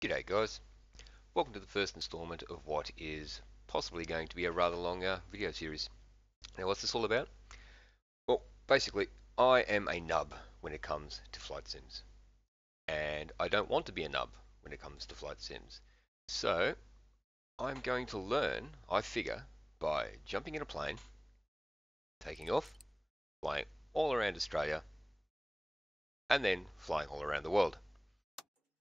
G'day guys, welcome to the first installment of what is possibly going to be a rather long video series. Now what's this all about? Well, basically I am a nub when it comes to flight sims, and I don't want to be a nub when it comes to flight sims. So I'm going to learn, I figure, by jumping in a plane, taking off, flying all around Australia, and then flying all around the world.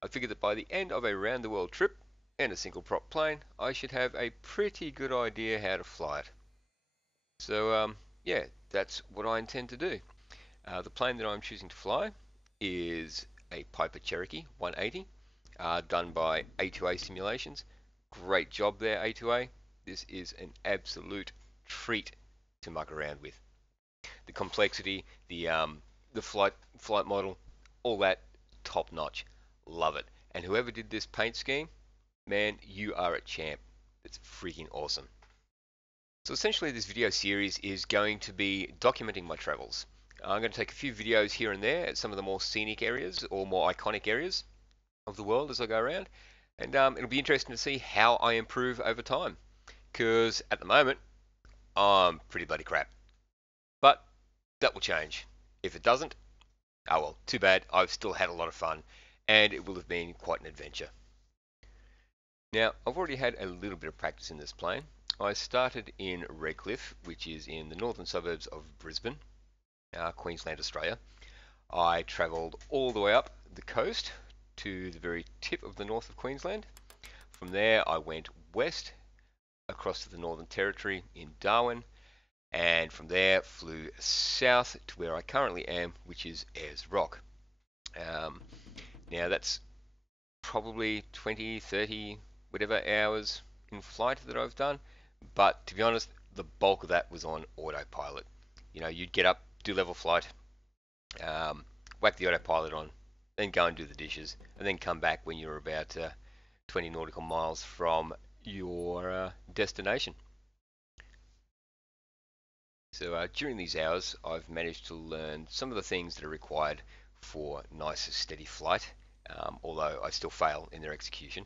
I figured that by the end of a round the world trip in a single prop plane, I should have a pretty good idea how to fly it. So yeah, that's what I intend to do. The plane that I'm choosing to fly is a Piper Cherokee 180, done by A2A Simulations. Great job there, A2A. This is an absolute treat to muck around with. The complexity, the flight model, all that, top notch. Love it. And whoever did this paint scheme, man, you are a champ. It's freaking awesome. So essentially this video series is going to be documenting my travels. I'm going to take a few videos here and there at some of the more scenic areas or more iconic areas of the world as I go around. And it'll be interesting to see how I improve over time. Because at the moment, I'm pretty bloody crap. But that will change. If it doesn't, oh well, too bad. I've still had a lot of fun, and it will have been quite an adventure. Now, I've already had a little bit of practice in this plane. I started in Redcliffe, which is in the northern suburbs of Brisbane, Queensland, Australia. I travelled all the way up the coast to the very tip of the north of Queensland. From there, I went west across to the Northern Territory in Darwin, and from there flew south to where I currently am, which is Ayers Rock. Now that's probably 20, 30, whatever hours in flight that I've done, but to be honest, the bulk of that was on autopilot. You know, you'd get up, do level flight, whack the autopilot on, then go and do the dishes, and then come back when you're about 20 nautical miles from your destination. So during these hours, I've managed to learn some of the things that are required for nice, steady flight, although I still fail in their execution.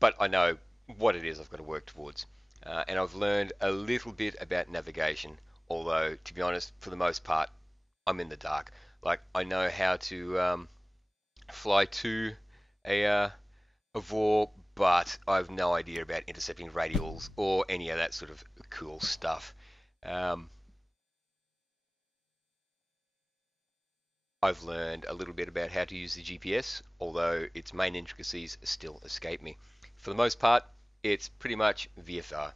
But I know what it is I've got to work towards. And I've learned a little bit about navigation, although, to be honest, for the most part, I'm in the dark. Like, I know how to fly to a VOR, but I've no idea about intercepting radials or any of that sort of cool stuff. I've learned a little bit about how to use the GPS, although its main intricacies still escape me. For the most part, it's pretty much VFR.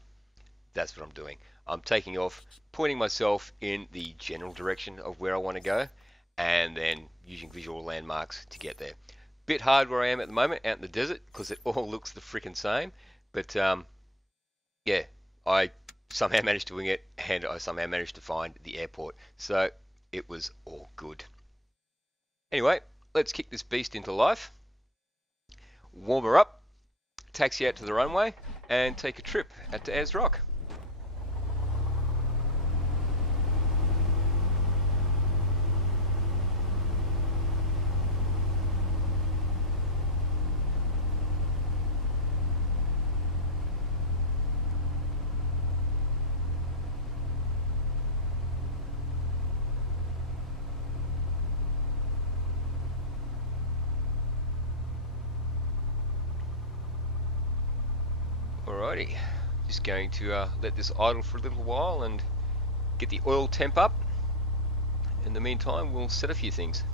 That's what I'm doing. I'm taking off, pointing myself in the general direction of where I want to go, and then using visual landmarks to get there. Bit hard where I am at the moment, out in the desert, because it all looks the freaking same. But yeah, I somehow managed to wing it, and I somehow managed to find the airport. So it was all good. Anyway, let's kick this beast into life, warm her up, taxi out to the runway, and take a trip out to Ayers Rock. Alrighty, just going to let this idle for a little while and get the oil temp up. In the meantime, we'll set a few things.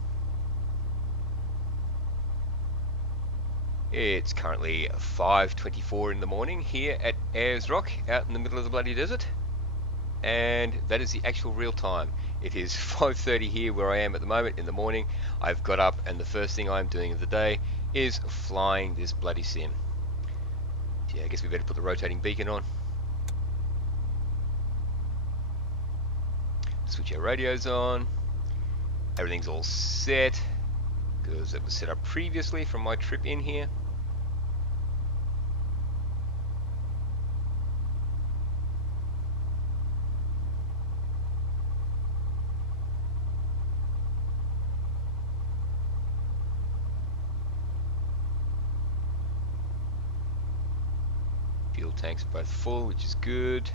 It's currently 5:24 in the morning here at Ayers Rock, out in the middle of the bloody desert. And that is the actual real time. It is 5:30 here where I am at the moment in the morning. I've got up and the first thing I'm doing of the day is flying this bloody sim. Yeah, I guess we better put the rotating beacon on. Switch our radios on. Everything's all set because it was set up previously from my trip in here. tanks are both full, which is good.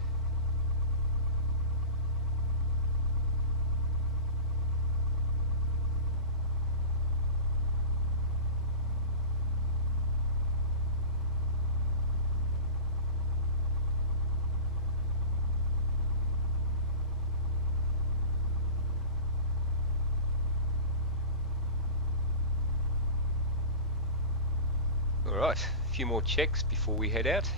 Alright, a few more checks before we head out.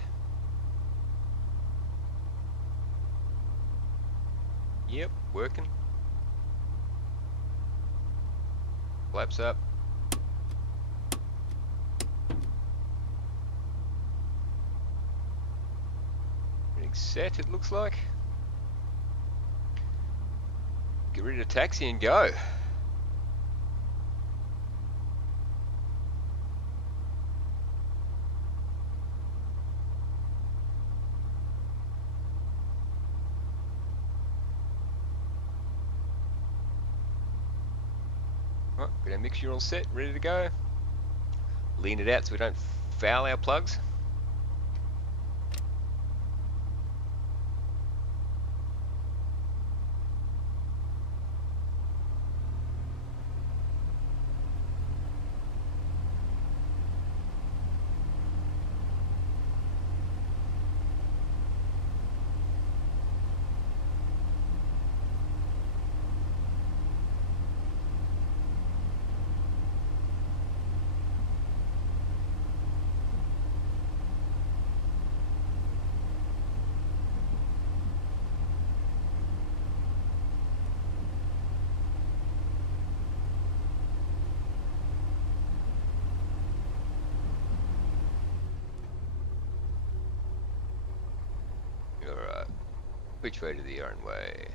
Yep, working. Flaps up. Everything set, it looks like. Get ready to taxi and go. Right, got our mixture all set, ready to go. Lean it out so we don't foul our plugs. Alright, which way to the runway?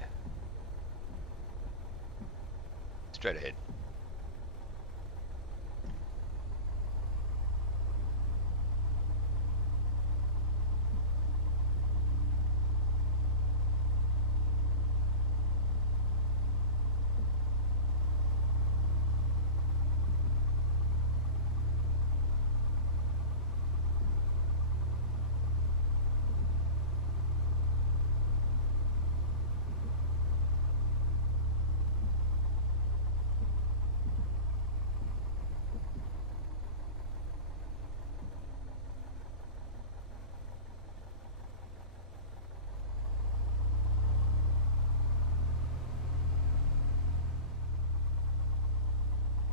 Straight ahead.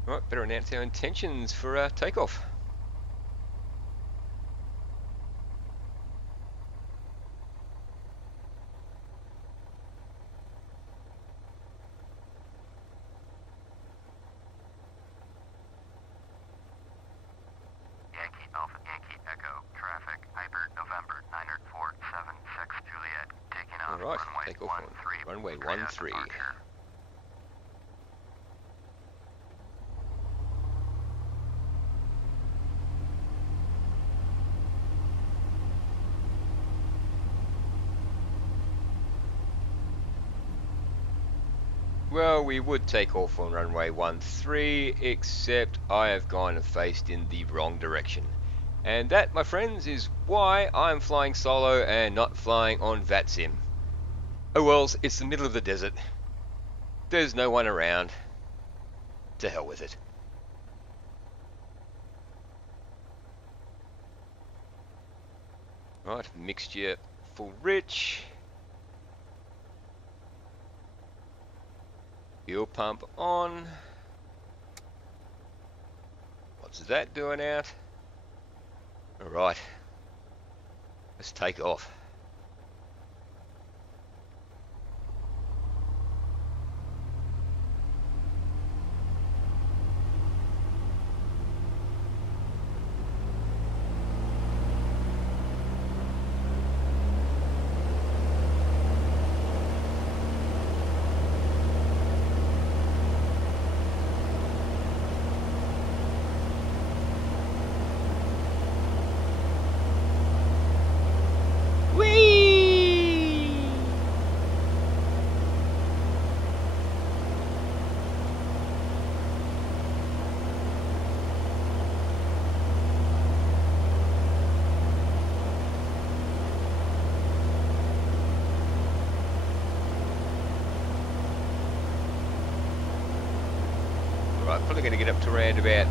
Right, better announce our intentions for takeoff. Yankee Alpha Yankee Echo traffic Piper November 94776 Juliet taking off. Alright, runway take off on runway 13. departure. Well, we would take off on runway 13, except I have gone and faced in the wrong direction. And that, my friends, is why I'm flying solo and not flying on VATSIM. Oh well, it's the middle of the desert. There's no one around. To hell with it. Right, mixture full rich. Fuel pump on. What's that doing out? Alright. Let's take off. probably going to get up to around about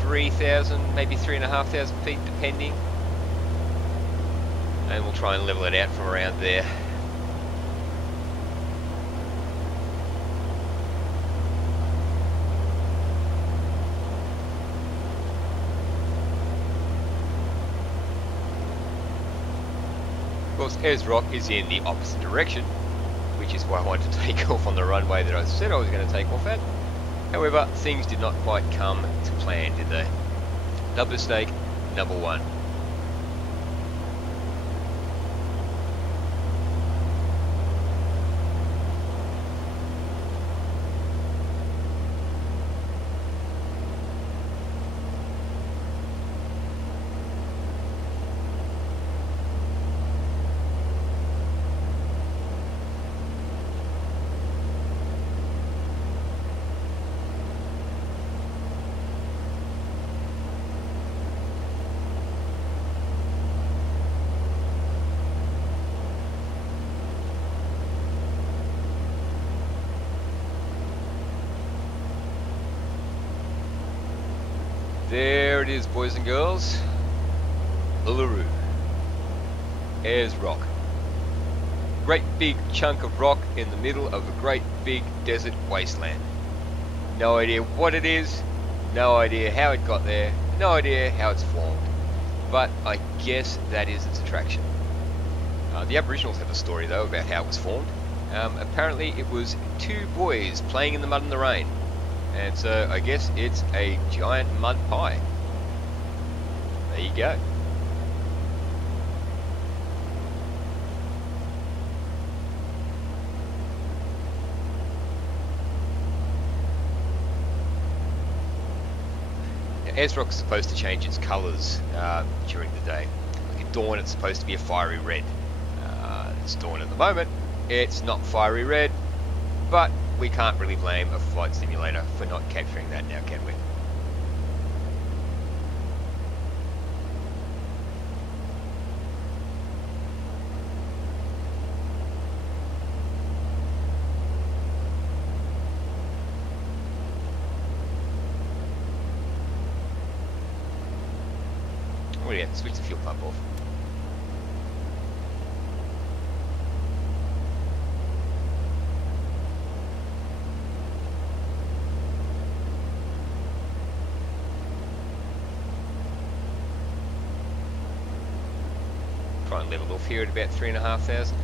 3,000, maybe 3,500 feet, depending. And we'll try and level it out from around there. Of course, Ayers Rock is in the opposite direction, which is why I wanted to take off on the runway that I said I was going to take off at. However, things did not quite come to plan, did they? Double mistake, number one. There it is, boys and girls. Uluru. Ayers Rock. Great big chunk of rock in the middle of a great big desert wasteland. No idea what it is, no idea how it got there, no idea how it's formed. But I guess that is its attraction. The Aboriginals have a story though about how it was formed. Apparently it was two boys playing in the mud and the rain. And so I guess it's a giant mud pie. There you go. Now, Ayers Rock's supposed to change its colours during the day. Like at dawn it's supposed to be a fiery red. It's dawn at the moment. It's not fiery red, but we can't really blame a flight simulator for not capturing that now, can we? Oh yeah, switch the fuel pump off. Try and level off here at about 3,500.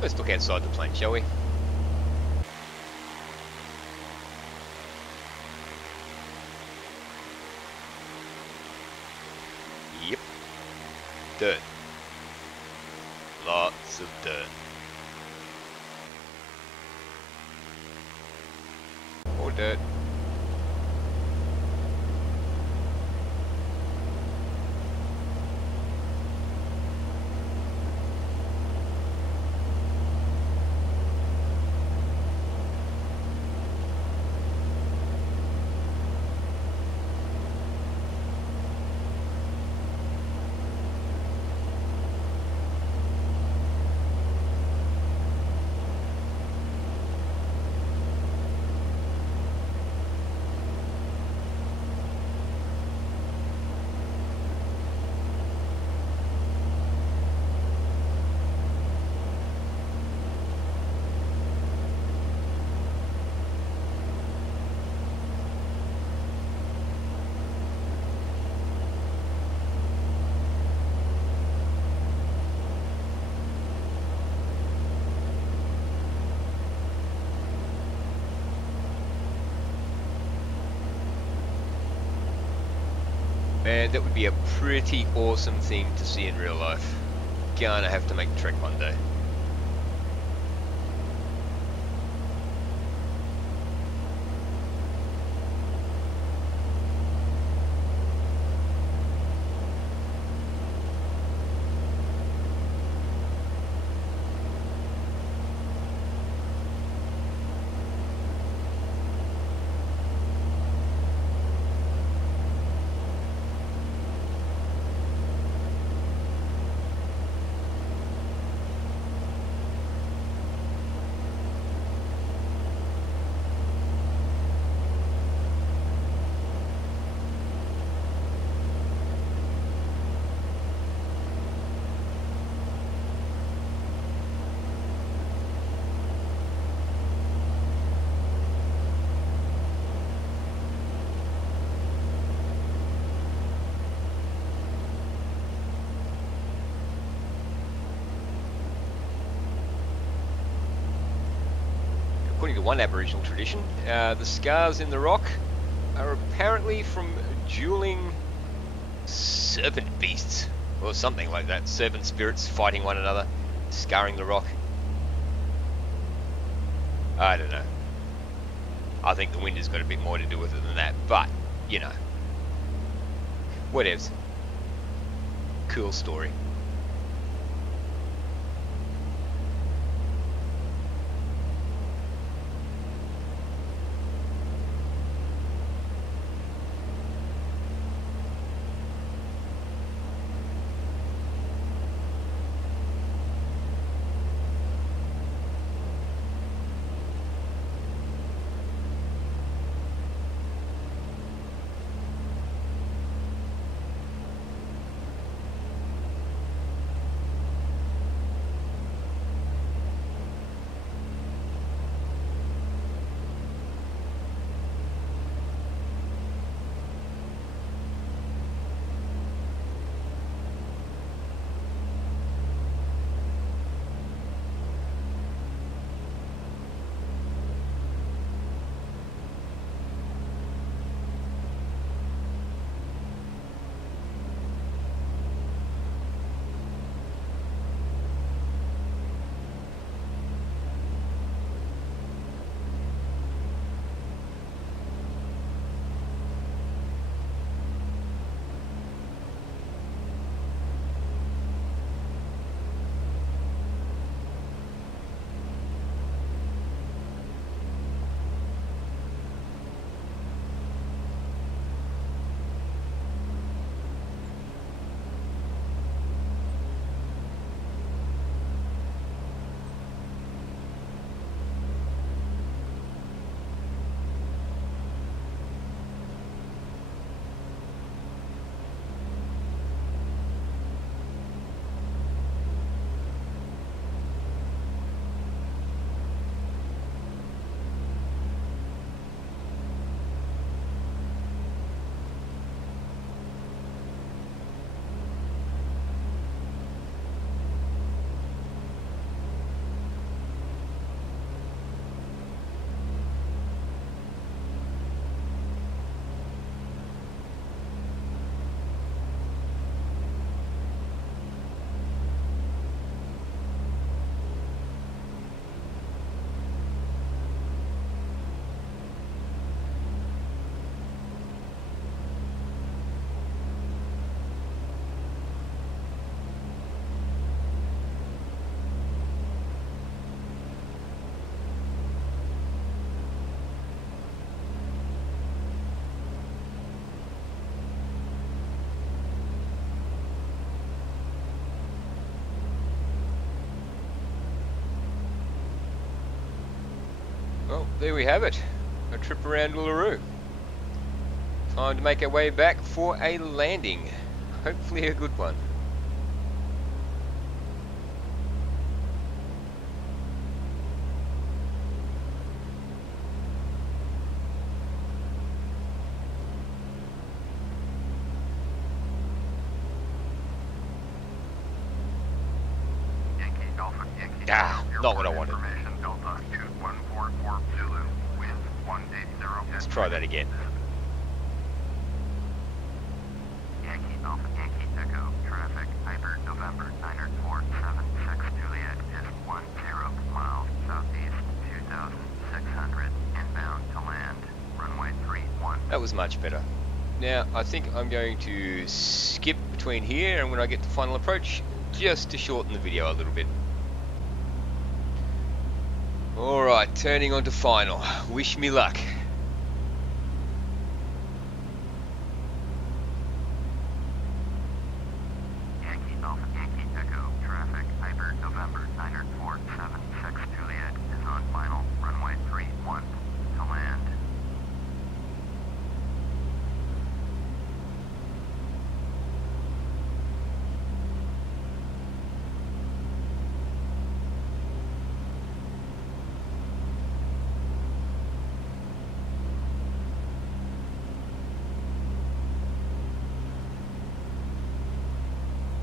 Let's look outside the plane, shall we? Yep. Dirt. Lots of dirt. More dirt. Man, that would be a pretty awesome thing to see in real life. Gonna have to make the trek one day. According to one Aboriginal tradition, the scars in the rock are apparently from dueling serpent beasts, or something like that. Serpent spirits fighting one another, scarring the rock. I don't know. I think the wind has got a bit more to do with it than that, but, you know. Whatevs. Cool story. Well, there we have it. A trip around Uluru. Time to make our way back for a landing. Hopefully a good one. Not what I wanted. Let's try that again. Alpha Yankee Echo traffic. Piper November 947 Juliet is 10 miles southeast, 2,600 inbound to land. Runway 31. That was much better. Now, I think I'm going to skip between here and when I get to final approach, just to shorten the video a little bit. Alright, turning on to final. Wish me luck. Yankee Alpha Yankee Echo traffic. Piper November 947 Juliet is on final. Runway 31 to land.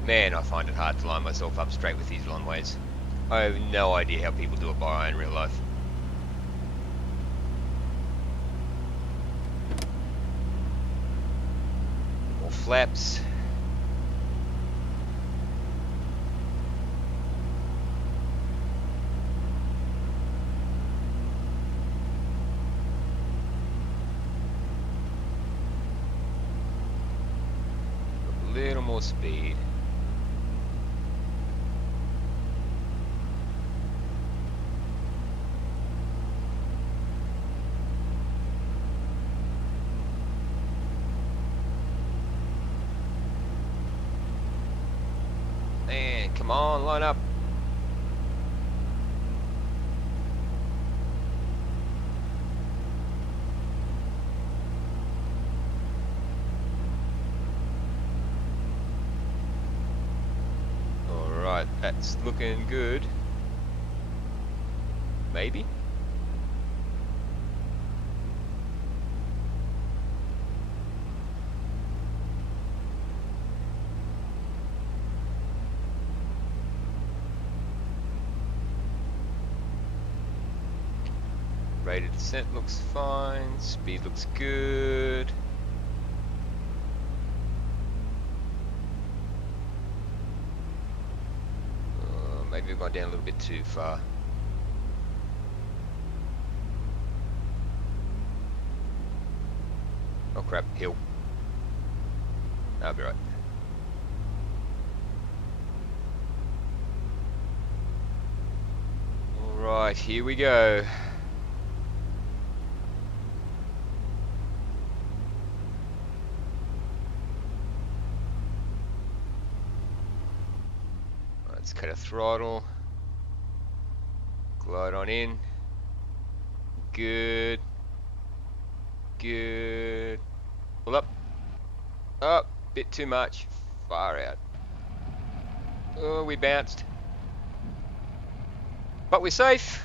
Man, I find it hard to line myself up straight with these runways. I have no idea how people do it by eye in real life. More flaps. A little more speed. Come on, line up. Alright, that's looking good. Maybe? Rate of descent looks fine, speed looks good. Maybe we've gone down a little bit too far. Oh crap, hill. I'll be right. Alright, here we go. Let's cut a throttle. Glide on in. Good. Good. Pull up. Up. Bit too much. Far out. Oh, we bounced. But we're safe.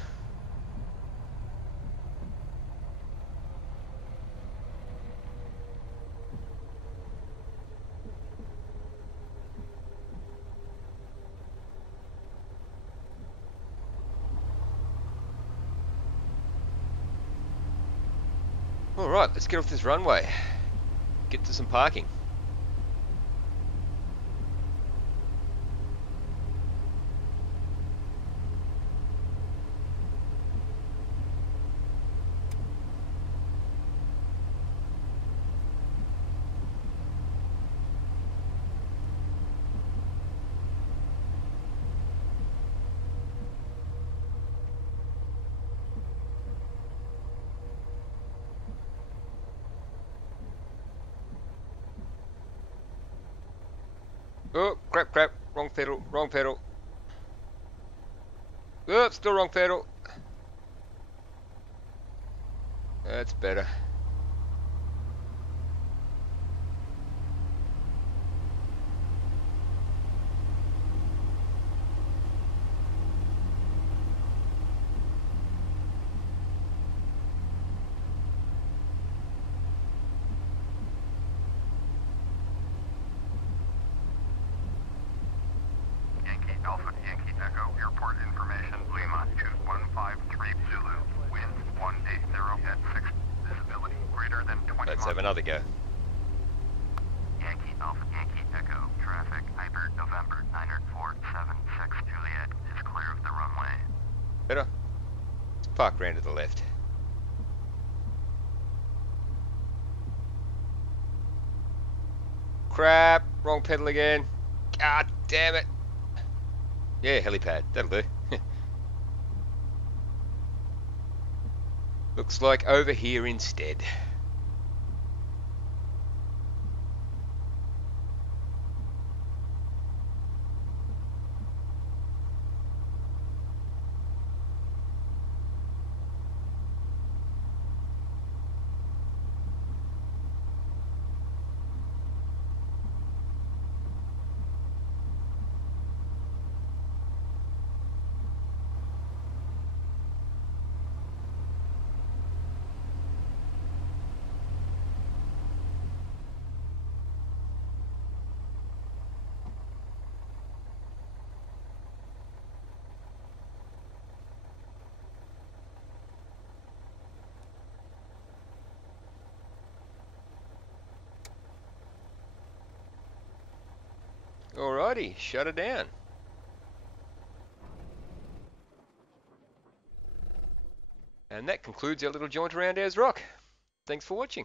Alright, let's get off this runway. Get to some parking. Oh, crap, crap. Wrong pedal, wrong pedal. Oh, still wrong pedal. That's better. Alpha Yankee Echo, airport information, Lima 2153 Zulu, wind 180 at 6, visibility greater than 20 Let's have another go. Yankee Alpha Yankee park round to the left. Crap! Wrong pedal again. God damn it! Yeah, helipad. That'll do. Looks like over here instead. Alrighty, shut it down. And that concludes our little jaunt around Ayers Rock. Thanks for watching.